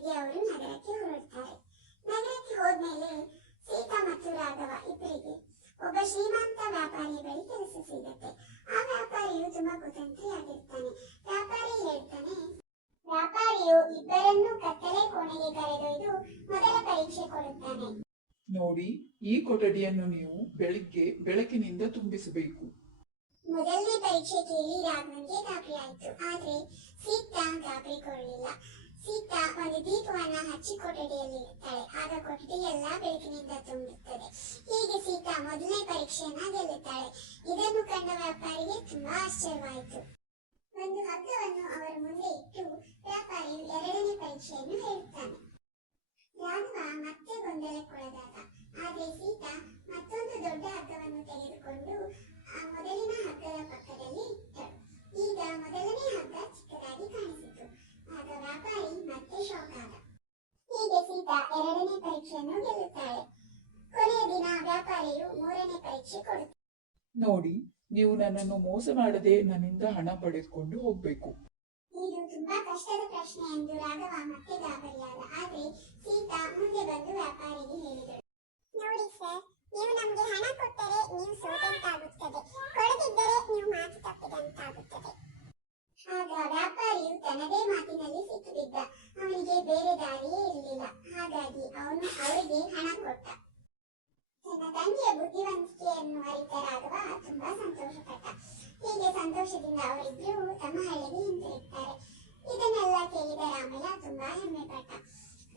ಜೊತೆಗೆ ಅವರು ನಗರಕ್ಕೆ ಹೊರಡ್ತಾರೆ. ನಗರಕ್ಕೆ ಹೋದ್ಮೇಲೆ ಸೀತಾ ಮತ್ತು ರಾಘವ ಇಬ್ಬರಿಗೆ ಒಬ್ಬ ಶ್ರೀಮಂತ ವ್ಯಾಪಾರಿಯ ಬಳಿ ಕೆಲಸ ಸಿಗುತ್ತೆ. ಆ ವ್ಯಾಪಾರಿಯು ತುಂಬಾ ಕುತಂತ್ರಿಯಾಗಿರ್ತಾನೆ. ವ್ಯಾಪಾರಿ ಹೇಳ್ತಾನೆ, ವ್ಯಾಪಾರಿಯು ಇಬ್ಬರನ್ನು ಕತ್ತಲೆ ಕೋಣೆಗೆ ಕರೆದೊಯ್ದು ಮೊದಲ ಪರೀಕ್ಷೆ ಕೊಡುತ್ತಾನೆ. ನೋಡಿ, ಈ ಕೊಠಡಿಯನ್ನು ನೀವು ಬೆಳಕಿನಿಂದ ತುಂಬಿಸಬೇಕು. ಮೊದಲನೇ ಪರೀಕ್ಷೆ ಕೇಳಿ ರಾಘವನ್ಗೆ ಗಾಬರಿ ಆಯ್ತು. ಆದ್ರೆ ಸೀತಾ ಗಾಬರಿಗೊಳ್ಳಿಲ್ಲ. ಸೀತಾ ಒಂದು ದೀಪವನ್ನ ಹಚ್ಚಿ ಕೊಠಡಿಯಲ್ಲಿ ಇಡ್ತಾಳೆ. ಆಗ ಕೊಠಡಿ ಎಲ್ಲ ಬೆಳಕಿನಿಂದ ತುಂಬುತ್ತದೆ. ಹೀಗೆ ಸೀತಾ ಮೊದಲನೇ ಪರೀಕ್ಷೆಯನ್ನ ಗೆಲ್ಲುತ್ತಾಳೆ. ಇದನ್ನು ಕಂಡ ವ್ಯಾಪಾರಿಗೆ ತುಂಬಾ ಆಶ್ಚರ್ಯವಾಯಿತು. ಒಂದು ಹಗ್ಗವನ್ನು ಅವರ ಮುಂದೆ ಇಟ್ಟು ವ್ಯಾಪಾರಿಯು ಎರಡನೇ ಪರೀಕ್ಷೆಯನ್ನು ಹೇಳುತ್ತಾನೆ. ರಾಘವ ಮತ್ತೆ ಗೊಂದಲಕ್ಕೊಳಗಾದ. ಆದ್ರೆ ಸೀತಾ ಮತ್ತೊಂದು ದೊಡ್ಡ ಹಗ್ಗವನ್ನು ತೆಗೆದುಕೊಂಡು ಆ ಮೊದಲಿನ ಹಗ್ಗದ ಪಕ್ಕದಲ್ಲಿ ಇಟ್ಟಳು. ಈಗ ಮೊದಲನೇ ಹಗ್ಗ ಚಿಕ್ಕದಾಗಿ ಕಾಣಿಸಿತು. ಆಗ ವ್ಯಾಪಾರಿ ಮತ್ತೆ ಶಾಕ್ ಆದ. ಹೀಗೆ ಸೀತಾ ಎರಡನೇ ಪರೀಕ್ಷೆಯನ್ನು ಗೆಲ್ಲುತ್ತಾಳೆ. ಕೊನೆಯ ದಿನ ವ್ಯಾಪಾರಿಯು ಮೂರನೇ ಪರೀಕ್ಷೆ ಕೊಡುತ್ತಾನೆ. ನೋಡಿ, ನೀವು ನನ್ನನ್ನು ಮೋಸ ಮಾಡದೆ ನನ್ನಿಂದ ಹಣ ಪಡೆದುಕೊಂಡು ಹೋಗ್ಬೇಕು. ಇದು ತುಂಬಾ ಕಷ್ಟದ ಪ್ರಶ್ನೆ ಎಂದು ರಾಘವ ಮತ್ತೆ ಗಾಬರಿಯಾದ. ಆದ್ರೆ ಸೀತಾ ಮುಂದೆ ಬಂದು ವ್ಯಾಪಾರಿಗೆ ಹೇಳಿದಳು, ನೋಡಿ ಸರ್, ನೀವು ನಮಗೆ ಹಣ ಕೊಟ್ಟರೆ ನೀವು ಸೋತಂತಾಗುತ್ತದೆ, ಕೊಡದಿದ್ದರೆ ನೀವು ಮಾತು ತಪ್ಪಿದಂತಾಗುತ್ತದೆ. ಆಗ ವ್ಯಾಪಾರಿಯು ತನ್ನದೇ ಮಾತಿನಲ್ಲಿ ಸಿಕ್ಕು ಬಿದ್ದ. ಅವನಿಗೆ ಬೇರೆ ದಾರಿಯೇ ಇರಲಿಲ್ಲ. ಹಾಗಾಗಿ ಅವನು ಅವರಿಗೆ ಹಣ ಕೊಟ್ಟ. ತನ್ನ ತಂದೆಯ ಬುದ್ಧಿವಂತಿಕೆಯನ್ನು ಅರಿತ ರಾಘವ ತುಂಬಾ ಸಂತೋಷಪಟ್ಟ. ಹೀಗೆ ಸಂತೋಷದಿಂದ ಅವರಿಬ್ಬರು ತಮ್ಮ ಹಳ್ಳಿಗೆ ಹಿಂತಿರುಗ್ತಾರೆ. ಇದನ್ನೆಲ್ಲ ಕೇಳಿದ ರಾಮಯ್ಯ ತುಂಬಾ ಹೆಮ್ಮೆ ಪಟ್ಟ.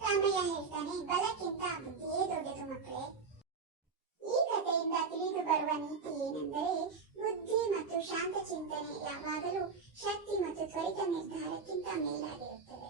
ರಾಮಯ್ಯ ಹೇಳ್ತಾನೆ, ಬಲಕ್ಕಿಂತ ಬುದ್ಧಿಯೇ ದೊಡ್ಡದು ಮಕ್ಕಳೇ. ಈ ಕಥೆಯಿಂದ ತಿಳಿದು ಬರುವ ನೀತಿ ಏನೆಂದರೆ, ಬುದ್ಧಿ ಮತ್ತು ಶಾಂತ ಚಿಂತನೆ ಯಾವಾಗಲೂ ಶಕ್ತಿ ಮತ್ತು ತ್ವರಿತ ನಿರ್ಧಾರಕ್ಕಿಂತ ಮೇಲಾಗಿರುತ್ತದೆ.